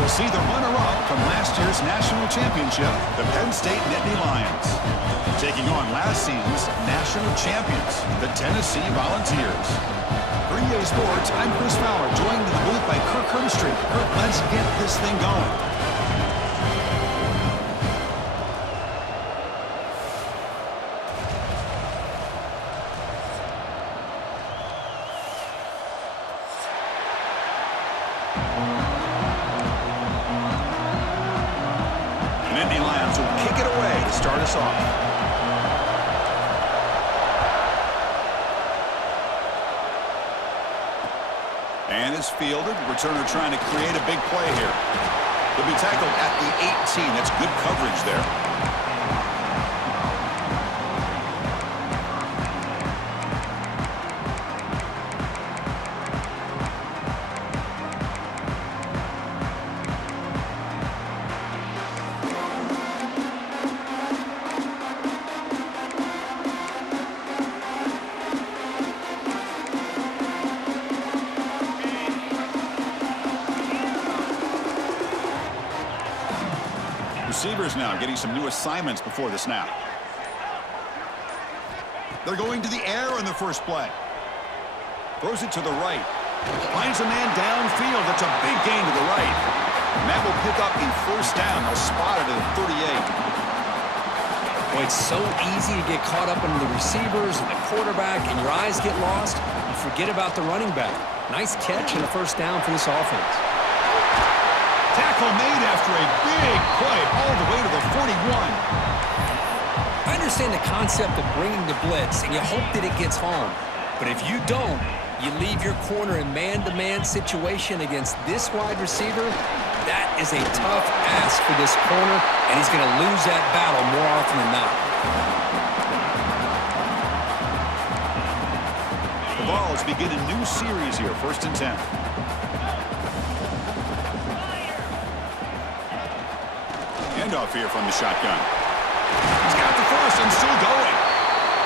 will see the runner-up from last year's national championship, the Penn State Nittany Lions, taking on last season's national champions, the Tennessee Volunteers. For EA Sports, I'm Chris Fowler, joined in the booth by Kirk Herbstreit. Kirk, let's get this thing going. Nittany Lions will kick it away to start us off. And it's fielded. Returner trying to create a big play here. He'll be tackled at the 18. That's good coverage there. Receivers now getting some new assignments before the snap. They're going to the air on the first play. Throws it to the right. Finds a man downfield. That's a big gain to the right. And that will pick up a first down. They'll spot it at the 38. Boy, it's so easy to get caught up in the receivers and the quarterback, and your eyes get lost. You forget about the running back. Nice catch and a first down for this offense. Tackle made after a big play all the way to the 41. I understand the concept of bringing the blitz, and you hope that it gets home. But if you don't, you leave your corner in man-to-man situation against this wide receiver. That is a tough ask for this corner, and he's going to lose that battle more often than not. The Vols begin a new series here, 1st and 10. Off here from the shotgun. He's got the first and still going.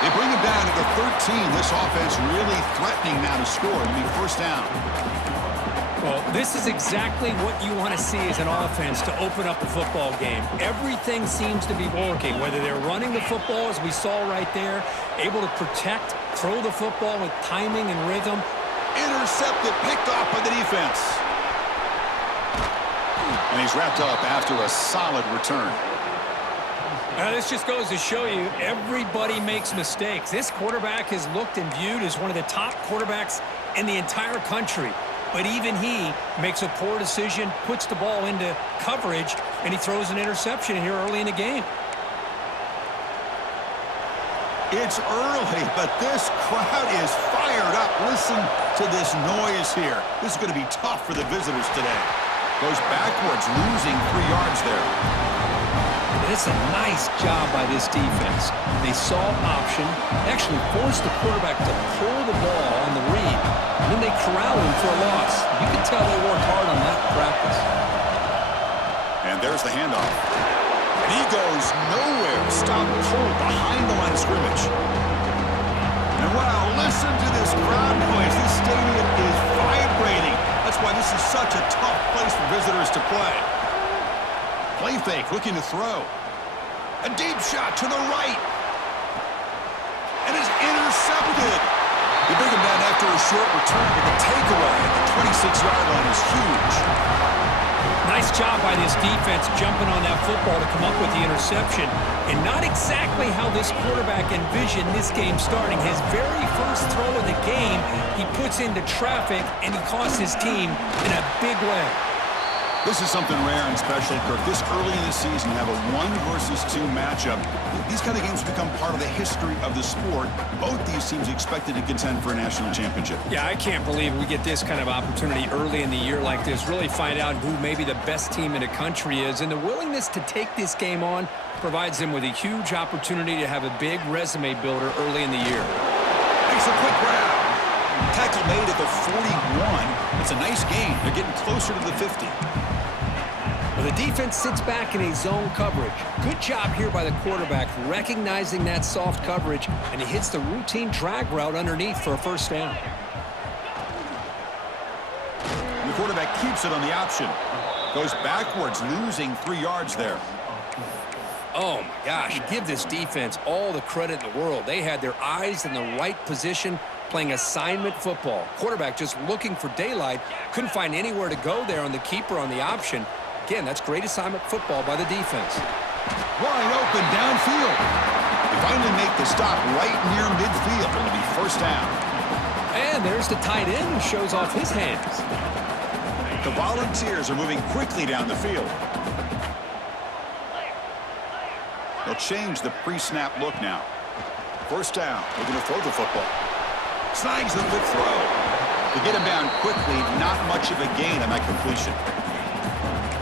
They bring him down at the 13. This offense really threatening now to score. It'll be first down. Well, this is exactly what you want to see as an offense to open up the football game. Everything seems to be working, whether they're running the football, as we saw right there, able to protect, throw the football with timing and rhythm. Intercepted, picked off by the defense. And he's wrapped up after a solid return. This just goes to show you, everybody makes mistakes. This quarterback is looked and viewed as one of the top quarterbacks in the entire country. But even he makes a poor decision, puts the ball into coverage, and he throws an interception here early in the game. It's early, but this crowd is fired up. Listen to this noise here. This is going to be tough for the visitors today. Goes backwards, losing 3 yards there. It's a nice job by this defense. They saw option, actually forced the quarterback to pull the ball on the read, and then they corral him for a loss. You can tell they worked hard on that practice. And there's the handoff. And he goes nowhere. Stopped cold behind the line of scrimmage. And wow, listen to this crowd noise. This stadium is vibrating. That's why this is such a tough place for visitors to play. Play fake, looking to throw. A deep shot to the right. And it's intercepted. They bring him down after a short return, but the takeaway at the 26-yard line is huge. Nice job by this defense jumping on that football to come up with the interception. And not exactly how this quarterback envisioned this game starting. His very first throw of the game, he puts into traffic, and he costs his team in a big way. This is something rare and special, Kirk. This early in the season, have a 1 versus 2 matchup. These kind of games become part of the history of the sport. Both these teams expected to contend for a national championship. Yeah, I can't believe we get this kind of opportunity early in the year like this. Really find out who maybe the best team in the country is. And the willingness to take this game on provides them with a huge opportunity to have a big resume builder early in the year. Makes a quick grab. Tackle made at the 41. It's a nice gain. They're getting closer to the 50. Well, the defense sits back in a zone coverage. Good job here by the quarterback, recognizing that soft coverage, and he hits the routine drag route underneath for a first down. The quarterback keeps it on the option. Goes backwards, losing 3 yards there. Oh, my gosh. Give this defense all the credit in the world. They had their eyes in the right position, playing assignment football. Quarterback just looking for daylight. Couldn't find anywhere to go there on the keeper on the option. Again, that's great assignment football by the defense. Wide open downfield. They finally make the stop right near midfield. It'll be first down. And there's the tight end who shows off his hands. The Volunteers are moving quickly down the field. They'll change the pre-snap look now. First down. They're going to throw the football. Snags the quick throw. To get him down quickly, not much of a gain on that completion.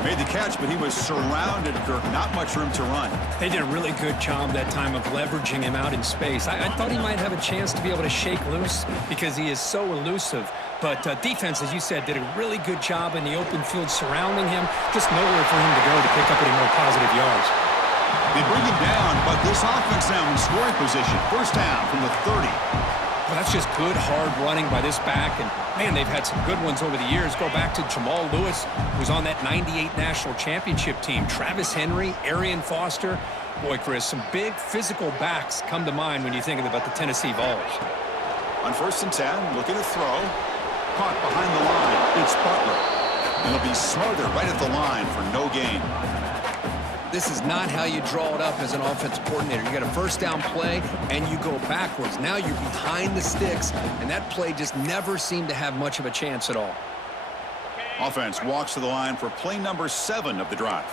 Made the catch, but he was surrounded, Kirk. Not much room to run. They did a really good job that time of leveraging him out in space. I thought he might have a chance to be able to shake loose because he is so elusive. But defense, as you said, did a really good job in the open field surrounding him. Just nowhere for him to go to pick up any more positive yards. They bring him down, but this offense now in scoring position. First down from the 30. Well, that's just good, hard running by this back. And, man, they've had some good ones over the years. Go back to Jamal Lewis, who was on that 98 National Championship team. Travis Henry, Arian Foster. Boy, Chris, some big physical backs come to mind when you think about the Tennessee Vols. On first and 10, looking to throw. Caught behind the line. It's Butler. And he'll be smothered right at the line for no gain. This is not how you draw it up as an offensive coordinator. You got a first down play, and you go backwards. Now you're behind the sticks, and that play just never seemed to have much of a chance at all. Offense walks to the line for play number 7 of the drive.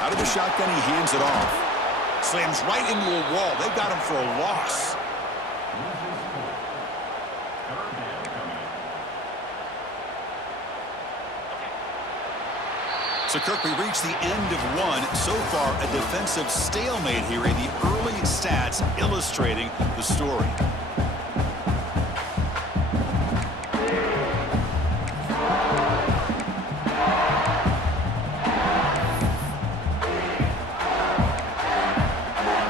Out of the shotgun, he hands it off. Slams right into a wall. They got him for a loss. So, Kirk, we reached the end of one. So far, a defensive stalemate here in the early stats illustrating the story.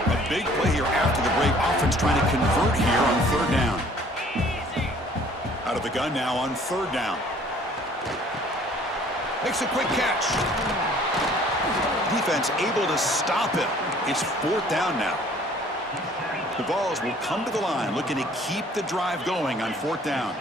A big play here after the break. Offense trying to convert here on third down. Out of the gun now on third down. Makes a quick catch. Defense able to stop him. It's fourth down now. The Vols will come to the line looking to keep the drive going on fourth down.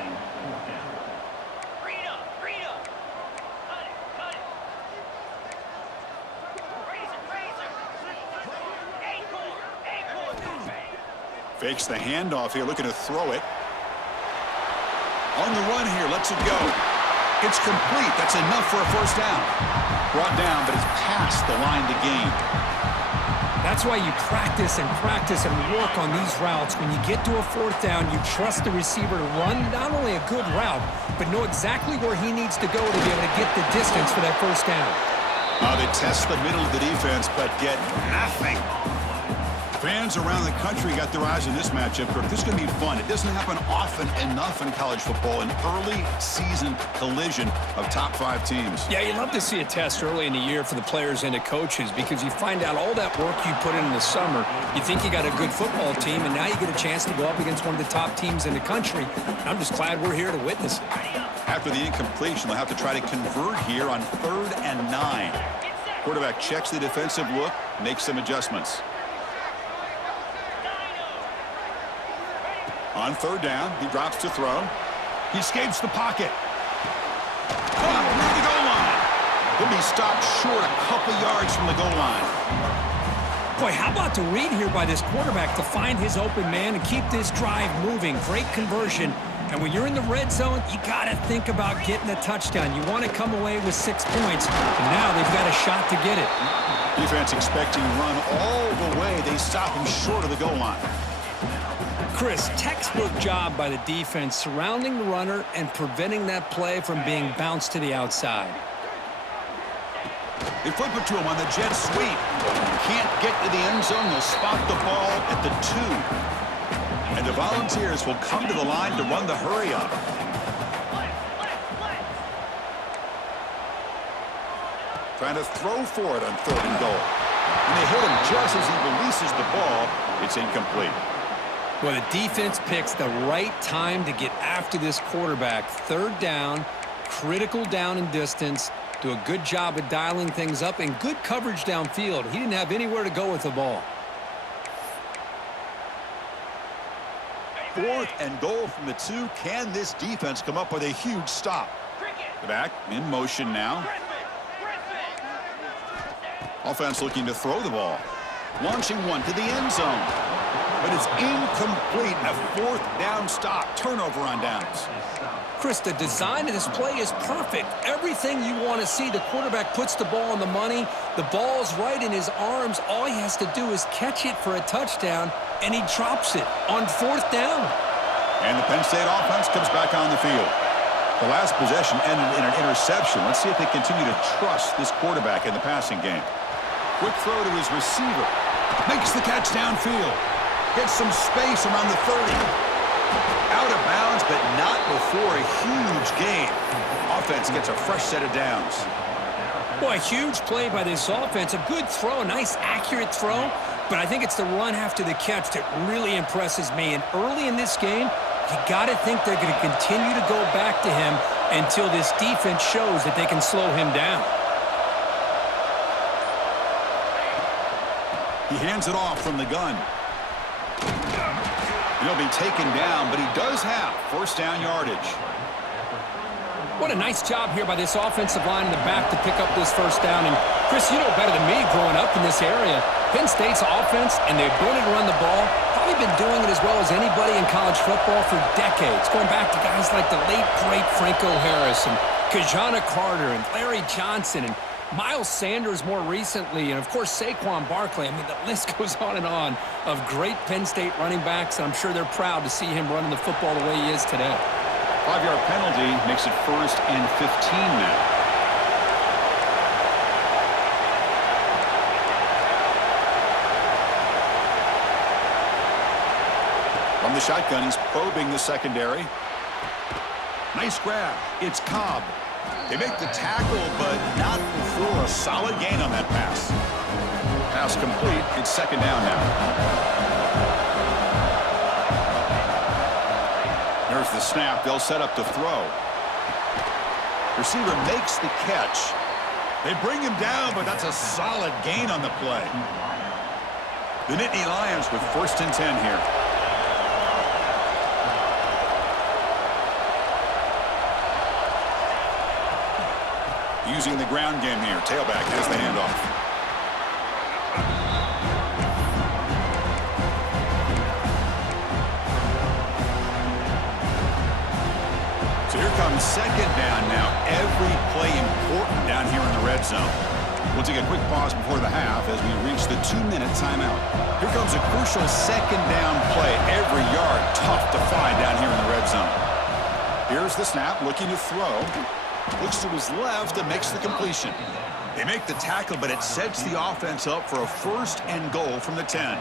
Fakes the handoff here, looking to throw it. On the run here, lets it go. It's complete. That's enough for a first down. Brought down, but it's past the line to gain. That's why you practice and work on these routes. When you get to a fourth down, you trust the receiver to run not only a good route, but know exactly where he needs to go to be able to get the distance for that first down. They test the middle of the defense, but get nothing. Fans around the country got their eyes on this matchup. This is going to be fun. It doesn't happen often enough in college football, an early season collision of top 5 teams. Yeah, you love to see a test early in the year for the players and the coaches because you find out all that work you put in the summer. You think you got a good football team, and now you get a chance to go up against one of the top teams in the country. I'm just glad we're here to witness it. After the incompletion, they'll have to try to convert here on 3rd and 9. Quarterback checks the defensive look, makes some adjustments. On third down, he drops to throw. He escapes the pocket. Caught near the goal line. He'll be stopped short a couple yards from the goal line. Boy, how about the read here by this quarterback to find his open man and keep this drive moving. Great conversion. And when you're in the red zone, you got to think about getting a touchdown. You want to come away with 6 points. And now they've got a shot to get it. Defense expecting to run all the way. They stop him short of the goal line. Chris, textbook job by the defense surrounding the runner and preventing that play from being bounced to the outside. They flip it to him on the jet sweep. Can't get to the end zone. They'll spot the ball at the 2. And the Volunteers will come to the line to run the hurry up. Trying to throw for it on 3rd and goal. And they hit him just as he releases the ball. It's incomplete. Well, the defense picks the right time to get after this quarterback. 3rd down, critical down and distance, do a good job of dialing things up, and good coverage downfield. He didn't have anywhere to go with the ball. 4th and goal from the 2. Can this defense come up with a huge stop? The back in motion now. Offense looking to throw the ball. Launching one to the end zone. But it's incomplete. A 4th down stop. Turnover on downs. Chris, the design of this play is perfect. Everything you want to see. The quarterback puts the ball on the money. The ball's right in his arms. All he has to do is catch it for a touchdown, and he drops it on 4th down. And the Penn State offense comes back on the field. The last possession ended in an interception. Let's see if they continue to trust this quarterback in the passing game. Quick throw to his receiver. Makes the catch downfield. Gets some space around the 30. Out of bounds, but not before a huge gain. Offense gets a fresh set of downs. Boy, a huge play by this offense. A good throw, a nice accurate throw. But I think it's the run after the catch that really impresses me. And early in this game, you got to think they're going to continue to go back to him until this defense shows that they can slow him down. He hands it off from the gun. He'll be taken down, but he does have 1st down yardage. What a nice job here by this offensive line in the back to pick up this 1st down. And, Chris, you know better than me growing up in this area, Penn State's offense and their ability to run the ball, probably been doing it as well as anybody in college football for decades, going back to guys like the late, great Franco Harris and Kajana Carter and Larry Johnson and Miles Sanders more recently, and, of course, Saquon Barkley. I mean, the list goes on and on of great Penn State running backs, and I'm sure they're proud to see him running the football the way he is today. 5-yard penalty makes it 1st and 15 now. From the shotgun, he's probing the secondary. Nice grab. It's Cobb. They make the tackle, but not before a solid gain on that pass. Pass complete. It's 2nd down now. There's the snap. They'll set up to throw. Receiver makes the catch. They bring him down, but that's a solid gain on the play. The Nittany Lions with 1st and 10 here. Using the ground game here. Tailback has the handoff. So here comes 2nd down now. Every play important down here in the red zone. We'll take a quick pause before the half as we reach the 2-minute timeout. Here comes a crucial 2nd down play. Every yard tough to find down here in the red zone. Here's the snap, looking to throw. Looks to his left and makes the completion. They make the tackle, but it sets the offense up for a 1st and goal from the 10.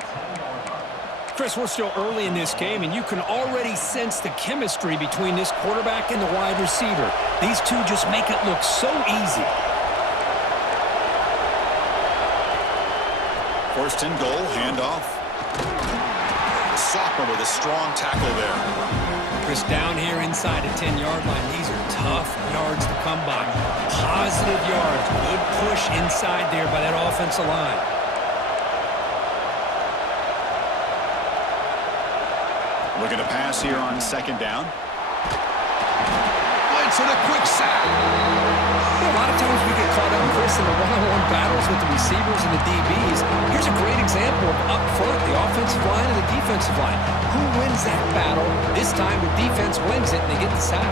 Chris, we're still early in this game, and you can already sense the chemistry between this quarterback and the wide receiver. These two just make it look so easy. 1st and goal, handoff. Sophomore with a strong tackle there. Chris, down here inside the 10-yard line, these are tough yards to come by. Positive yards, good push inside there by that offensive line. Looking to pass here on 2nd down. Blitz and a quick sack. A lot of times we get caught up, Chris, in the one-on-one battles with the receivers and the DBs. Here's a great example of up front, the offensive line and the defensive line. Who wins that battle? This time the defense wins it and they get the sack.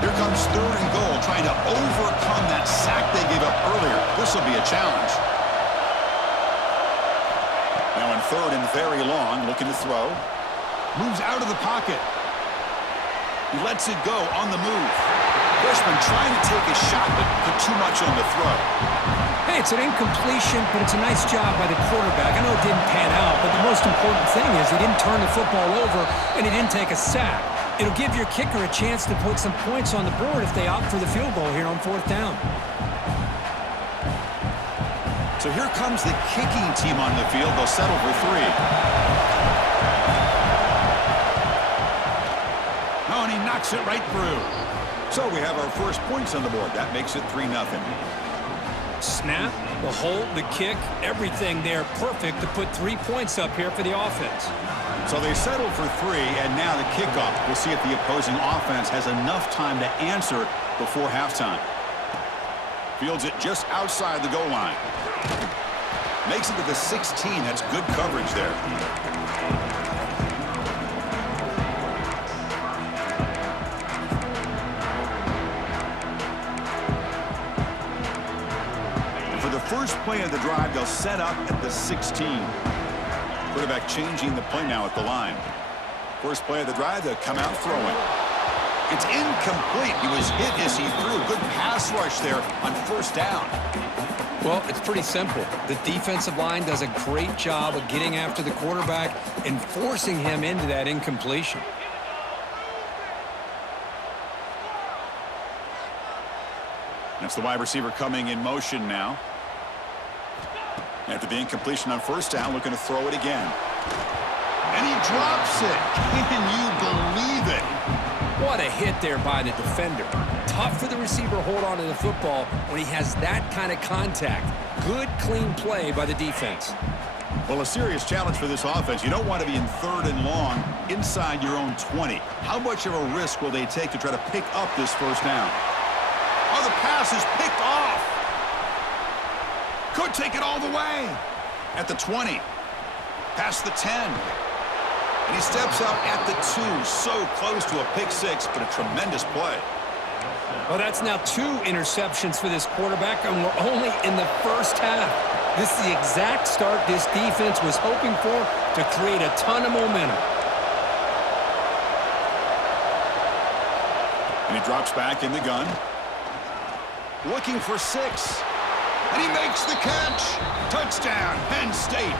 Here comes 3rd and goal, trying to overcome that sack they gave up earlier. This will be a challenge. Now in 3rd and very long, looking to throw. Moves out of the pocket. He lets it go on the move. Freshman trying to take a shot, but put too much on the throw. Hey, it's an incompletion, but it's a nice job by the quarterback. I know it didn't pan out, but the most important thing is he didn't turn the football over and he didn't take a sack. It'll give your kicker a chance to put some points on the board if they opt for the field goal here on 4th down. So here comes the kicking team on the field. They'll settle for 3. knocks it right through. So we have our first points on the board. That makes it 3-0. Snap, the hold, the kick, everything there perfect to put 3 points up here for the offense. So they settled for 3, and now the kickoff. We'll see if the opposing offense has enough time to answer before halftime. Fields it just outside the goal line. Makes it to the 16. That's good coverage there. And for the first play of the drive, they'll set up at the 16. Quarterback changing the play now at the line. First play of the drive, they'll come out throwing. It's incomplete. He was hit as he threw. Good pass rush there on first down. Well, it's pretty simple. The defensive line does a great job of getting after the quarterback and forcing him into that incompletion. That's the wide receiver coming in motion now. After the incompletion on first down, looking to throw it again. And he drops it. Can you believe it? What a hit there by the defender. Tough for the receiver to hold on to the football when he has that kind of contact. Good, clean play by the defense. Well, a serious challenge for this offense. You don't want to be in 3rd and long inside your own 20. How much of a risk will they take to try to pick up this first down? Oh, the pass is picked off. Could take it all the way. At the 20. Past the 10. And he steps out at the 2. So close to a pick 6, but a tremendous play. Well, that's now 2 interceptions for this quarterback, and we're only in the first half. This is the exact start this defense was hoping for to create a ton of momentum. And he drops back in the gun. Looking for 6. And he makes the catch. Touchdown, Penn State.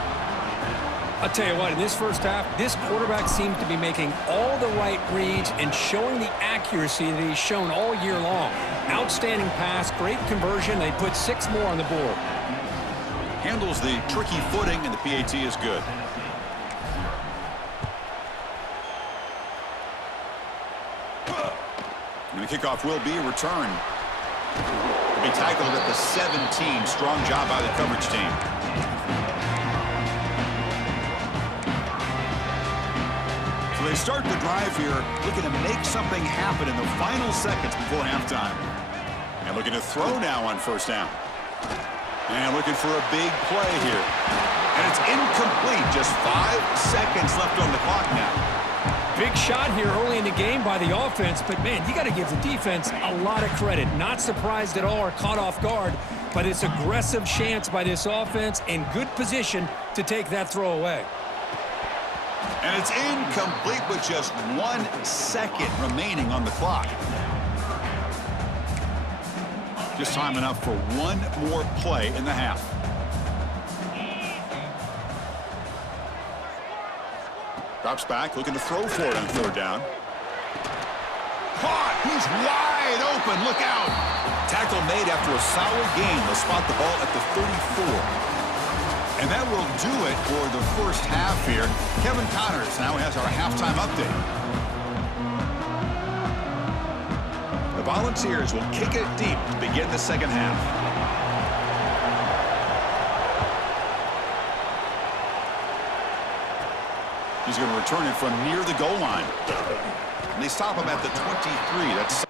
I'll tell you what, in this first half, this quarterback seems to be making all the right reads and showing the accuracy that he's shown all year long. Outstanding pass, great conversion. They put 6 more on the board. Handles the tricky footing, and the PAT is good. And the kickoff will be a return. He'll be tackled at the 17. Strong job by the coverage team. So they start the drive here, looking to make something happen in the final seconds before halftime. And looking to throw now on first down. And looking for a big play here. And it's incomplete. Just 5 seconds left on the clock now. Big shot here early in the game by the offense, but, man, you got to give the defense a lot of credit. Not surprised at all or caught off guard, but it's aggressive chance by this offense in good position to take that throw away. And it's incomplete with just 1 second remaining on the clock. Just time enough for one more play in the half. Drops back, looking to throw for it on third down. Caught! He's wide open. Look out! Tackle made after a solid gain. They'll spot the ball at the 34. And that will do it for the first half here. Kevin Connors now has our halftime update. The Volunteers will kick it deep to begin the second half. He's going to return it from near the goal line. And they stop him at the 23. That's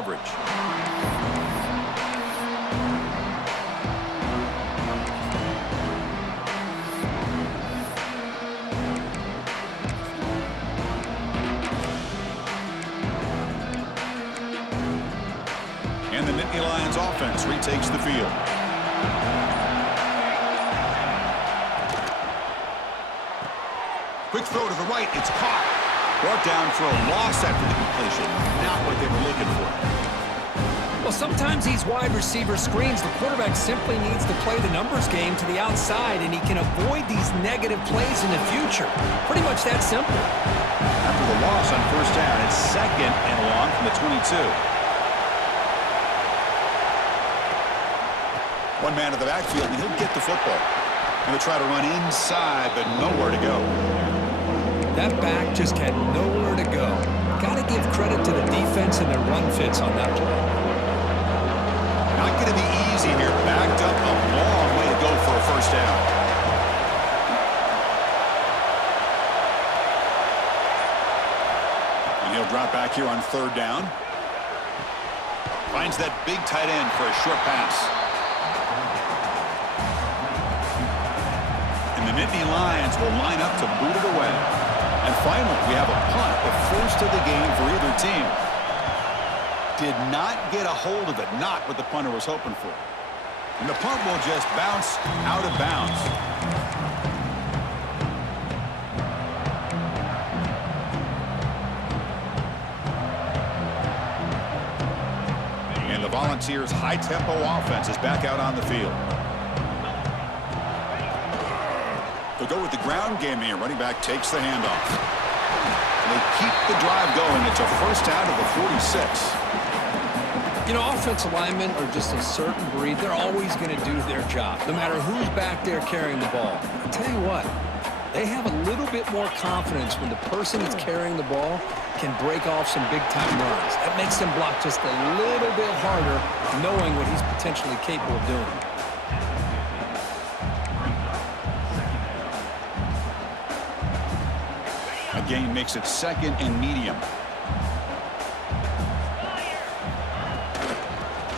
coverage. And the Nittany Lions offense retakes the field. Quick throw to the right. It's caught. Brought down for a loss after the completion. Not what they were looking for. Well, sometimes these wide receiver screens, the quarterback simply needs to play the numbers game to the outside, and he can avoid these negative plays in the future. Pretty much that simple. After the loss on first down, it's second and long from the 22. One man in the backfield, and he'll get the football. He'll try to run inside, but nowhere to go. That back just had nowhere to go. Got to give credit to the defense and their run fits on that play. Not going to be easy here. Backed up a long way to go for a first down. And he'll drop back here on third down. Finds that big tight end for a short pass. And the Nittany Lions will line up to boot it away. And finally, we have a punt, the first of the game for either team. Did not get a hold of it, not what the punter was hoping for. And the punt will just bounce out of bounds. And the Volunteers' high-tempo offense is back out on the field. They'll go with the ground game here. Running back takes the handoff. And they keep the drive going. It's a first down to the 46. You know, offensive linemen are just a certain breed. They're always going to do their job, no matter who's back there carrying the ball. I'll tell you what, they have a little bit more confidence when the person that's carrying the ball can break off some big-time runs. That makes them block just a little bit harder, knowing what he's potentially capable of doing. Gain makes it second and medium.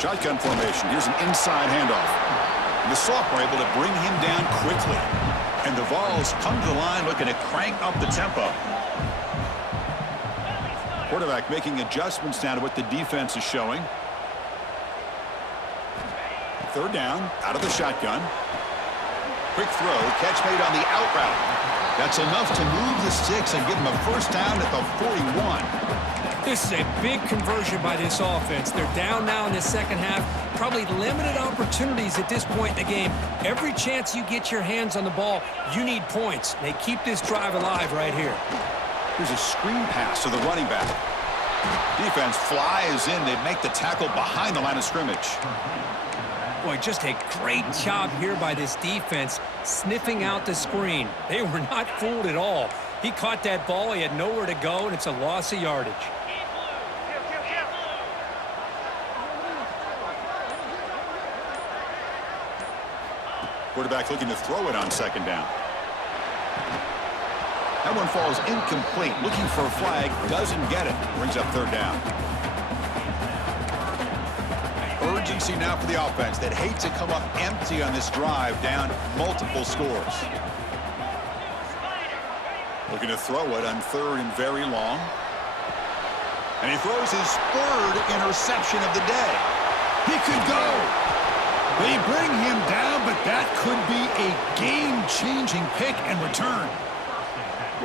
Shotgun formation. Here's an inside handoff. And the sophomore able to bring him down quickly. And the Vols come to the line looking to crank up the tempo. Quarterback making adjustments now to what the defense is showing. Third down, out of the shotgun. Quick throw, catch made on the out route. That's enough to move the sticks and give them a first down at the 41. This is a big conversion by this offense. They're down now in the second half. Probably limited opportunities at this point in the game. Every chance you get your hands on the ball, you need points. They keep this drive alive right here. Here's a screen pass to the running back. Defense flies in. They make the tackle behind the line of scrimmage. Boy, just a great job here by this defense, sniffing out the screen. They were not fooled at all. He caught that ball, he had nowhere to go, and it's a loss of yardage. Quarterback looking to throw it on second down. That one falls incomplete. Looking for a flag, doesn't get it. Brings up third down. Urgency now for the offense that hate to come up empty on this drive, down multiple scores. Looking to throw it on third and very long. And he throws his third interception of the day. He could go. They bring him down, but that could be a game-changing pick and return.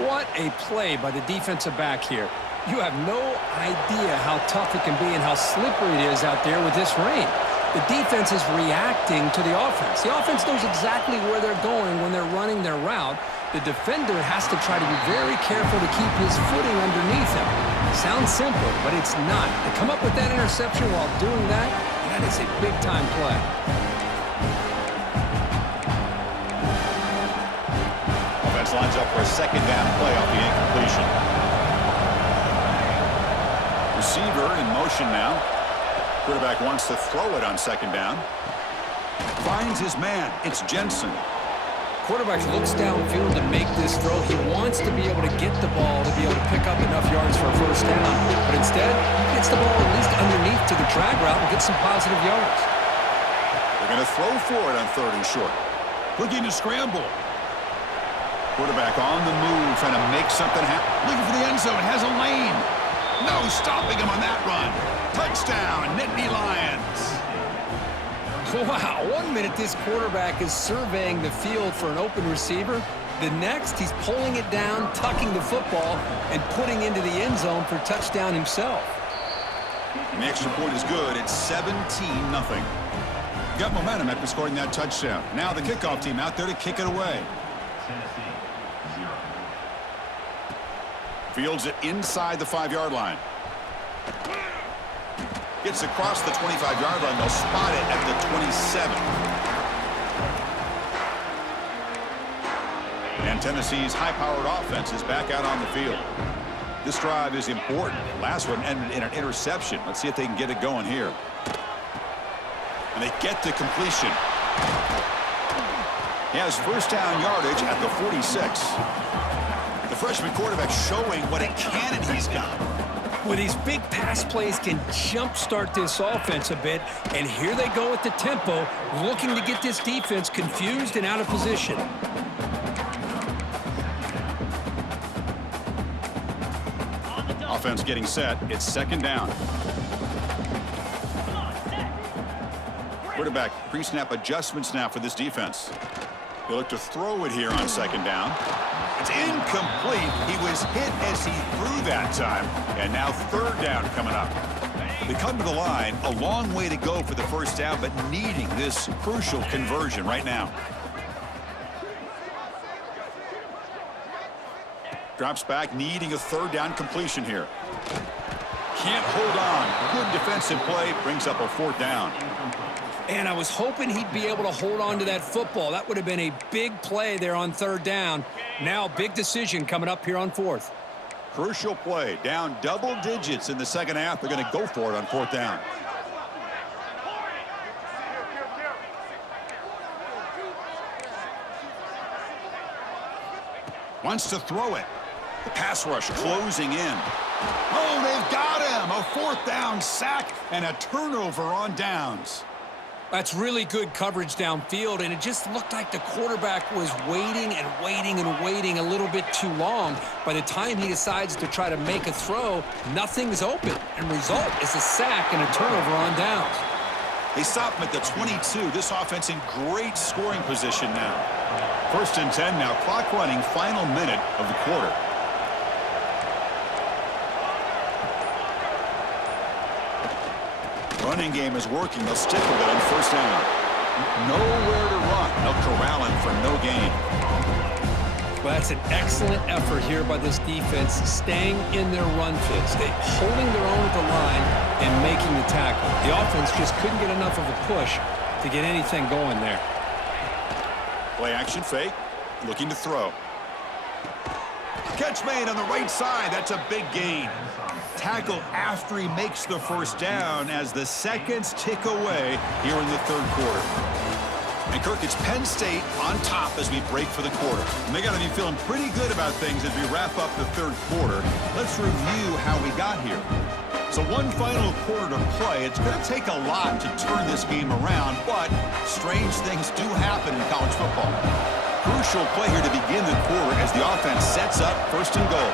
What a play by the defensive back here. You have no idea how tough it can be and how slippery it is out there with this rain. The defense is reacting to the offense. The offense knows exactly where they're going when they're running their route. The defender has to try to be very careful to keep his footing underneath him. Sounds simple, but it's not. To come up with that interception while doing that, that is a big-time play. Offense lines up for a second down play off the incompletion. Receiver in motion now. Quarterback wants to throw it on second down. Finds his man. It's Jensen. Quarterback looks downfield to make this throw. He wants to be able to get the ball to be able to pick up enough yards for a first down. But instead, he gets the ball at least underneath to the drag route and gets some positive yards. They're going to throw for it on 3rd and short. Looking to scramble. Quarterback on the move, trying to make something happen. Looking for the end zone, has a lane. No stopping him on that run. Touchdown, Nittany Lions. Wow, 1 minute this quarterback is surveying the field for an open receiver. The next, he's pulling it down, tucking the football, and putting into the end zone for touchdown himself. And the extra point is good. It's 17-0. Got momentum after scoring that touchdown. Now the kickoff team out there to kick it away. Fields it inside the 5-yard line. Gets across the 25-yard line. They'll spot it at the 27. And Tennessee's high-powered offense is back out on the field. This drive is important. Last one ended in an interception. Let's see if they can get it going here. And they get the completion. He has first down yardage at the 46. The freshman quarterback showing what a cannon he's got. Well, these big pass plays can jumpstart this offense a bit, and here they go with the tempo, looking to get this defense confused and out of position. Offense getting set. It's 2nd down. Quarterback pre-snap adjustments now for this defense. They look to throw it here on 2nd down. It's incomplete. He was hit as he threw that time. And now 3rd down coming up. They come to the line, a long way to go for the first down, but needing this crucial conversion right now. Drops back, needing a 3rd down completion here. Can't hold on. Good defensive play, brings up a 4th down. And I was hoping he'd be able to hold on to that football. That would have been a big play there on 3rd down. Now, big decision coming up here on 4th. Crucial play. Down double digits in the 2nd half. They're going to go for it on 4th down. Wants to throw it. The pass rush closing in. Oh, they've got him. A 4th down sack and a turnover on downs. That's really good coverage downfield, and it just looked like the quarterback was waiting and waiting and waiting a little bit too long. By the time he decides to try to make a throw, nothing's open, and result is a sack and a turnover on downs. They stop him at the 22. This offense in great scoring position now. 1st and 10 now. Clock running, final minute of the quarter. Running game is working. They'll stick with it on 1st down. Nowhere to run. They'll corral him for no gain. Well, that's an excellent effort here by this defense, staying in their run fits, holding their own at the line and making the tackle. The offense just couldn't get enough of a push to get anything going there. Play action fake. Looking to throw. Catch made on the right side. That's a big gain. Tackle after he makes the 1st down as the seconds tick away here in the 3rd quarter. And Kirk, it's Penn State on top as we break for the quarter. And they got to be feeling pretty good about things as we wrap up the 3rd quarter. Let's review how we got here. So one final quarter to play. It's going to take a lot to turn this game around, but strange things do happen in college football. Crucial play here to begin the quarter as the offense sets up 1st and goal.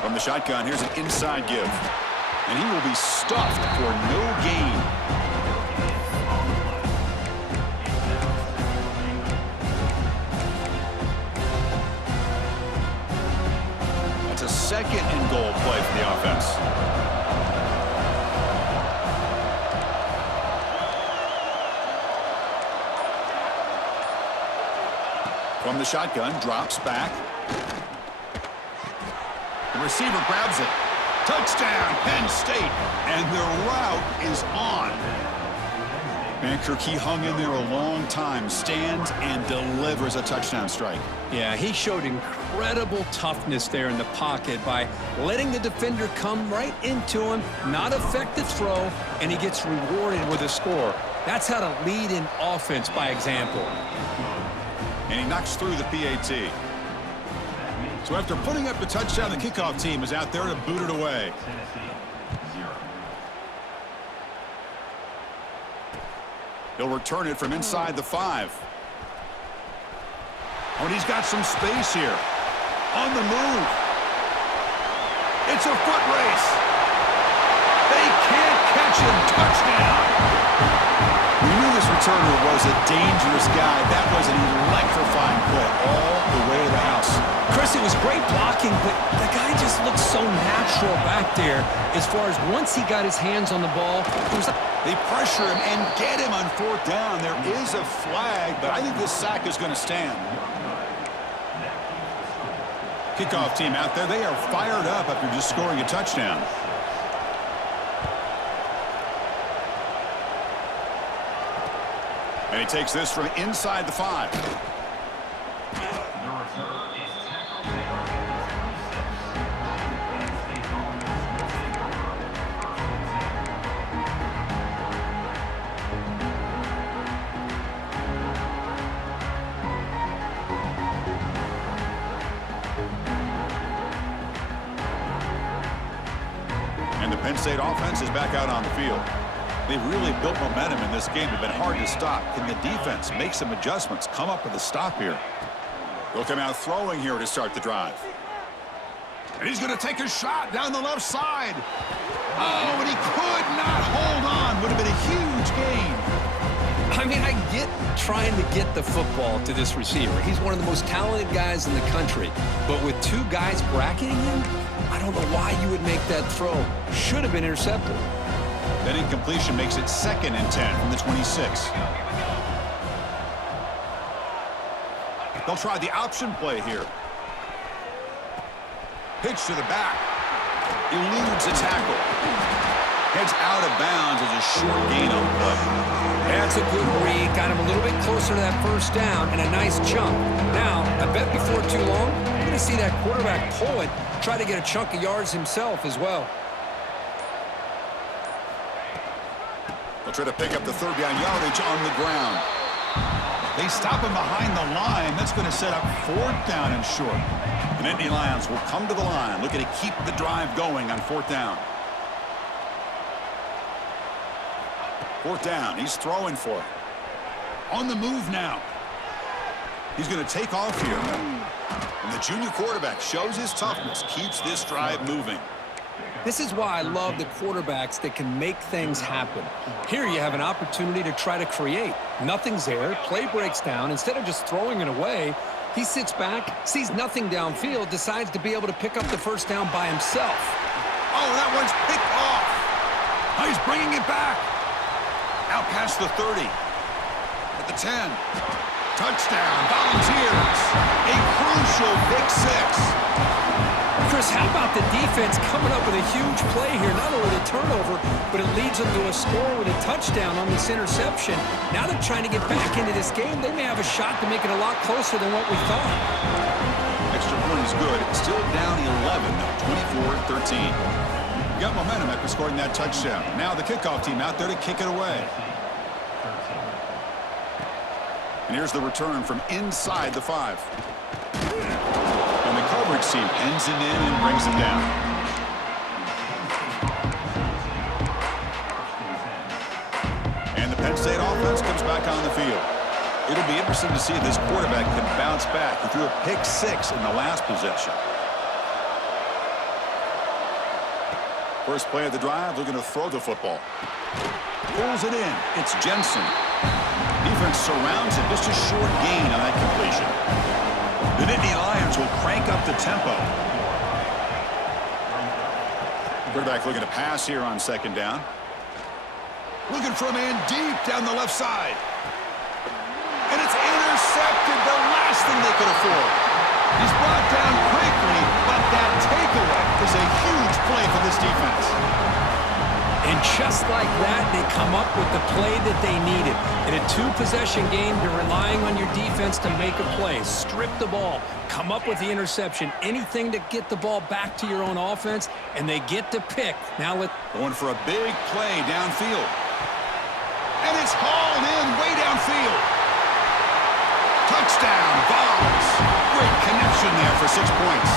From the shotgun, here's an inside give. And he will be stuffed for no gain. That's a 2nd and goal play for the offense. From the shotgun, drops back. The receiver grabs it. Touchdown, Penn State. And their route is on. Man, Kirk, he hung in there a long time, stands and delivers a touchdown strike. Yeah, he showed incredible toughness there in the pocket by letting the defender come right into him, not affect the throw, and he gets rewarded with a score. That's how to lead in offense by example. And he knocks through the PAT. So after putting up the touchdown, the kickoff team is out there to boot it away. He'll return it from inside the 5. Oh, and he's got some space here. On the move. It's a foot race. They can't catch him. Touchdown. We knew this returner was a dangerous guy. That was an electrifying play all the way to the house. Chris, it was great blocking, but the guy just looked so natural back there as far as once he got his hands on the ball. They pressure him and get him on 4th down. There is a flag, but I think this sack is going to stand. Kickoff team out there. They are fired up after just scoring a touchdown. And he takes this from inside the 5. And the Penn State offense is back out on the field. They've really built momentum in this game. It's been hard to stop. Can the defense make some adjustments, come up with a stop here? They'll come out throwing here to start the drive. And he's going to take a shot down the left side. Oh, and he could not hold on. Would have been a huge gain. I mean, I get trying to get the football to this receiver. He's one of the most talented guys in the country. But with 2 guys bracketing him, I don't know why you would make that throw. Should have been intercepted. That incompletion makes it 2nd and 10 from the 26. They'll try the option play here. Pitch to the back. Eludes a tackle. Heads out of bounds as a short gain on the play. That's a good read. Got him a little bit closer to that 1st down and a nice jump. Now, I bet before too long, you're going to see that quarterback pull it, try to get a chunk of yards himself as well. They'll try to pick up the 3rd down yardage on the ground. They stop him behind the line. That's going to set up 4th down and short. The Nittany Lions will come to the line, looking to keep the drive going on 4th down. 4th down. He's throwing for it. On the move now. He's going to take off here. And the junior quarterback shows his toughness, keeps this drive moving. This is why I love the quarterbacks that can make things happen. Here you have an opportunity to try to create. Nothing's there. Play breaks down. Instead of just throwing it away, he sits back, sees nothing downfield, decides to be able to pick up the 1st down by himself. Oh, that one's picked off. Oh, he's bringing it back. Out past the 30. At the 10. Touchdown. Volunteers. A crucial pick 6. Chris, how about the defense coming up with a huge play here? Not only the turnover, but it leads them to a score with a touchdown on this interception. Now they're trying to get back into this game. They may have a shot to make it a lot closer than what we thought. Extra point is good. It's still down 11, though, 24-13. We got momentum after scoring that touchdown. Now the kickoff team out there to kick it away. And here's the return from inside the 5. And the coverage team ends it in and brings him down. And the Penn State offense comes back on the field. It'll be interesting to see if this quarterback can bounce back. He threw a pick 6 in the last possession. First play of the drive, looking to throw the football. Pulls it in. It's Jensen. Defense surrounds him. Just a short gain on that completion. The Nittany Lions will crank up the tempo. Quarterback looking to pass here on 2nd down. Looking for a man deep down the left side. And it's intercepted, the last thing they could afford. He's brought down quickly, but that takeaway is a huge play for this defense. And just like that, they come up with the play that they needed. In a two-possession game, you're relying on your defense to make a play, strip the ball, come up with the interception, anything to get the ball back to your own offense, and they get to pick. Now going for a big play downfield. And it's hauled in way downfield. Touchdown, Vols. Great connection there for 6 points.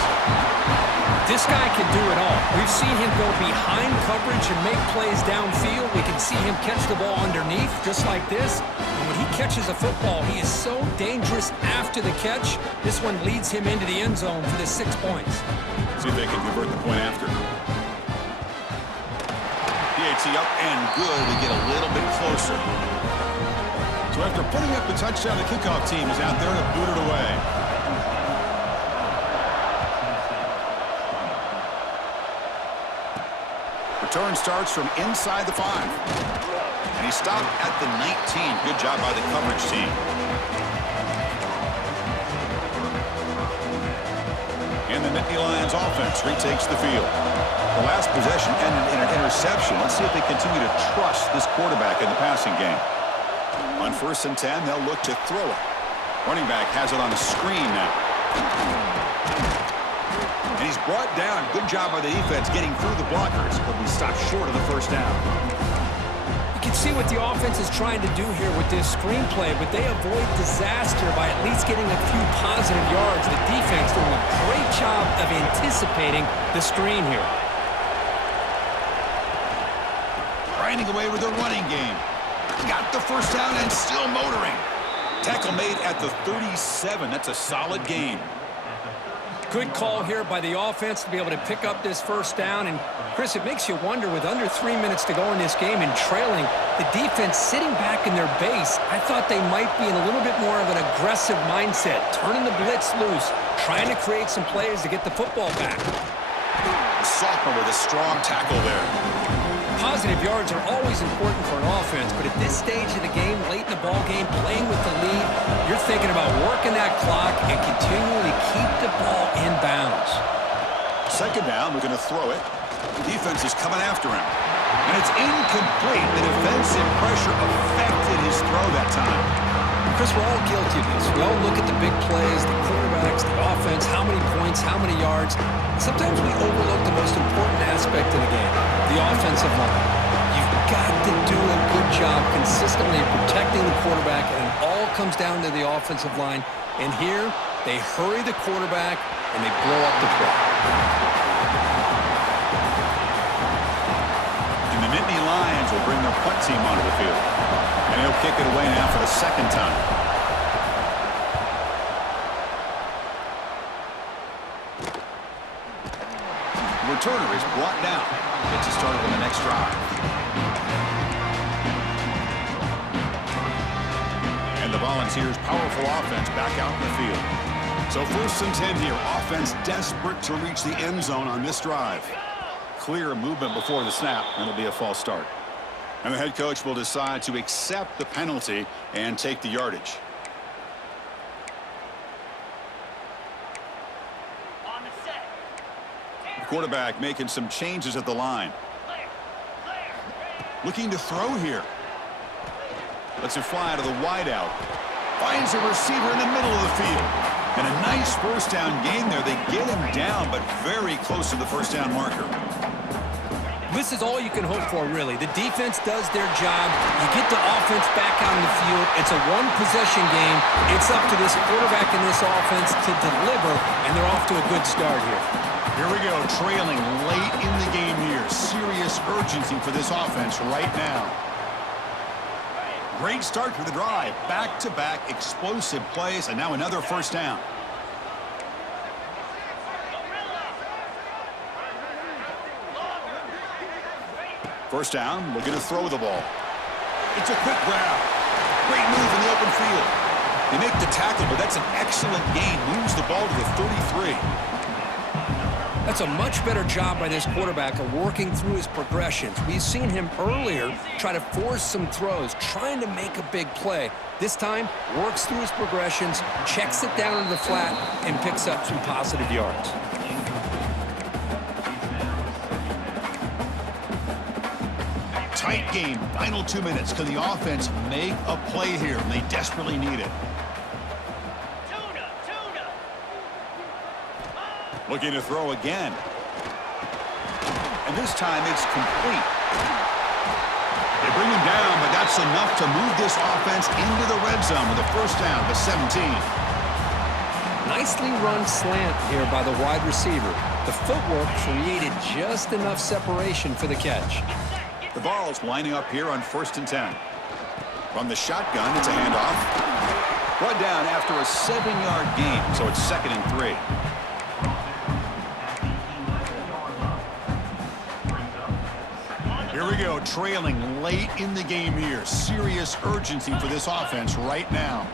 This guy can do it all. We've seen him go behind coverage and make plays downfield. We can see him catch the ball underneath, just like this. And when he catches a football, he is so dangerous after the catch. This one leads him into the end zone for the 6 points. See if they can convert the point after. PAT up and good. We get a little bit closer. So after putting up the touchdown, the kickoff team is out there to boot it away. Return starts from inside the 5. And he stopped at the 19. Good job by the coverage team. And the Nittany Lions offense retakes the field. The last possession ended in an interception. Let's see if they continue to trust this quarterback in the passing game. On 1st and 10, they'll look to throw it. Running back has it on the screen now. And he's brought down. Good job by the defense getting through the blockers, but we stopped short of the first down. You can see what the offense is trying to do here with this screenplay, but they avoid disaster by at least getting a few positive yards. The defense doing a great job of anticipating the screen here. Grinding away with the running game. Got the first down and still motoring. Tackle made at the 37. That's a solid gain. Good call here by the offense to be able to pick up this first down. And, Chris, it makes you wonder, with under 3 minutes to go in this game and trailing, the defense sitting back in their base, I thought they might be in a little bit more of an aggressive mindset, turning the blitz loose, trying to create some plays to get the football back. The sophomore with a strong tackle there. Positive yards are always important for an offense, but at this stage of the game, late in the ball game, playing with the lead, you're thinking about working that clock and continuing to keep the ball in bounds. Second down, we're going to throw it. The defense is coming after him. And it's incomplete. The defensive pressure affected his throw that time. Chris, we're all guilty of this. We all look at the big plays, the quarterbacks, the offense, how many points, how many yards. Sometimes we overlook the most important aspect of the game, the offensive line. You've got to do a good job consistently protecting the quarterback, and it all comes down to the offensive line. And here, they hurry the quarterback, and they blow up the play. And the Nittany Lions will bring their punt team onto the field. And he'll kick it away now for the second time. The returner is brought down. Gets us started on the next drive. And the Volunteers' powerful offense back out in the field. So 1st and 10 here. Offense desperate to reach the end zone on this drive. Clear movement before the snap, and it'll be a false start. And the head coach will decide to accept the penalty and take the yardage. The quarterback making some changes at the line. Looking to throw here. Lets it fly to the wideout. Finds a receiver in the middle of the field. And a nice first down gain there. They get him down, but very close to the first down marker. This is all you can hope for, really. The defense does their job. You get the offense back out in the field. It's a one-possession game. It's up to this quarterback and this offense to deliver, and they're off to a good start here. Here we go, trailing late in the game here. Serious urgency for this offense right now. Great start to the drive. Back-to-back explosive plays, and now another first down. First down, looking to throw the ball. It's a quick grab. Great move in the open field. They make the tackle, but that's an excellent gain. Moves the ball to the 33. That's a much better job by this quarterback of working through his progressions. We've seen him earlier try to force some throws, trying to make a big play. This time, works through his progressions, checks it down into the flat, and picks up some positive yards. game, final 2 minutes. Can the offense make a play here? And they desperately need it. Looking to throw again. And this time it's complete. They bring him down, but that's enough to move this offense into the red zone with a first down to 17. Nicely run slant here by the wide receiver. The footwork created just enough separation for the catch. The ball's lining up here on 1st and 10. From the shotgun, it's a handoff. Brought down after a 7-yard gain, so it's 2nd and 3. Here we go, trailing late in the game here. Serious urgency for this offense right now.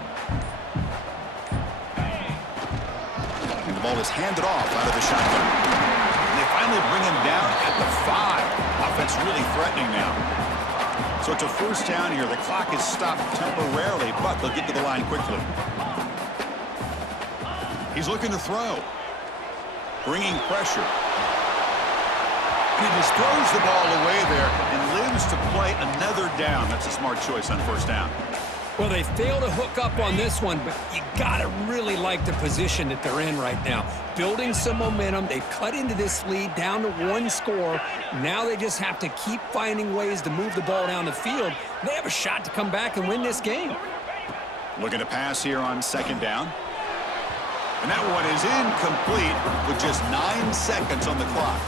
And the ball is handed off out of the shotgun. And they finally bring him down at the 5. Offense really threatening now. So it's a first down here. The clock is stopped temporarily, but they'll get to the line quickly. He's looking to throw. Bringing pressure. And he just throws the ball away there and lives to play another down. That's a smart choice on first down. Well, they fail to hook up on this one, but you got to really like the position that they're in right now. Building some momentum. They've cut into this lead down to 1 score. Now they just have to keep finding ways to move the ball down the field. They have a shot to come back and win this game. Looking to pass here on 2nd down. And that one is incomplete with just 9 seconds on the clock.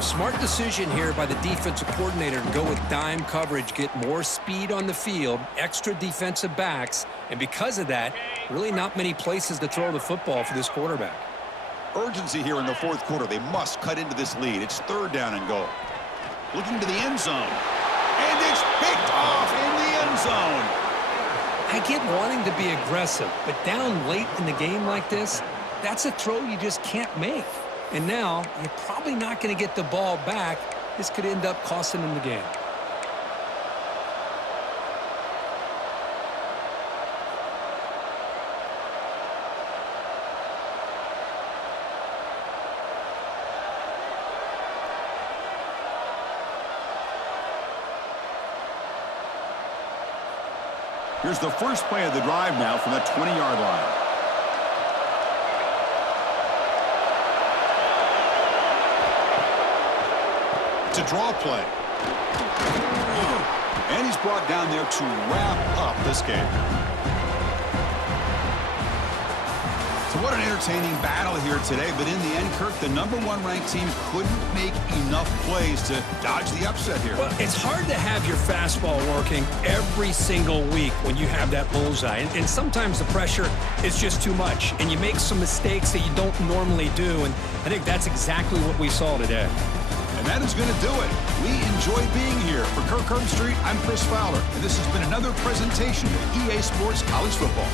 Smart decision here by the defensive coordinator to go with dime coverage, get more speed on the field, extra defensive backs, and because of that, really not many places to throw the football for this quarterback. Urgency here in the 4th quarter. They must cut into this lead. It's 3rd down and goal. Looking to the end zone. And it's picked off in the end zone. I get wanting to be aggressive, but down late in the game like this, that's a throw you just can't make. And now, you're probably not going to get the ball back. This could end up costing them the game. Here's the first play of the drive now from the 20-yard line. It's a draw play. And he's brought down there to wrap up this game. So what an entertaining battle here today. But in the end, Kirk, the #1 ranked team couldn't make enough plays to dodge the upset here. Well, it's hard to have your fastball working every single week when you have that bullseye. And sometimes the pressure is just too much. And you make some mistakes that you don't normally do. And I think that's exactly what we saw today. And that is going to do it. We enjoy being here. For Kirk Herbstreit, I'm Chris Fowler. And this has been another presentation of EA Sports College Football.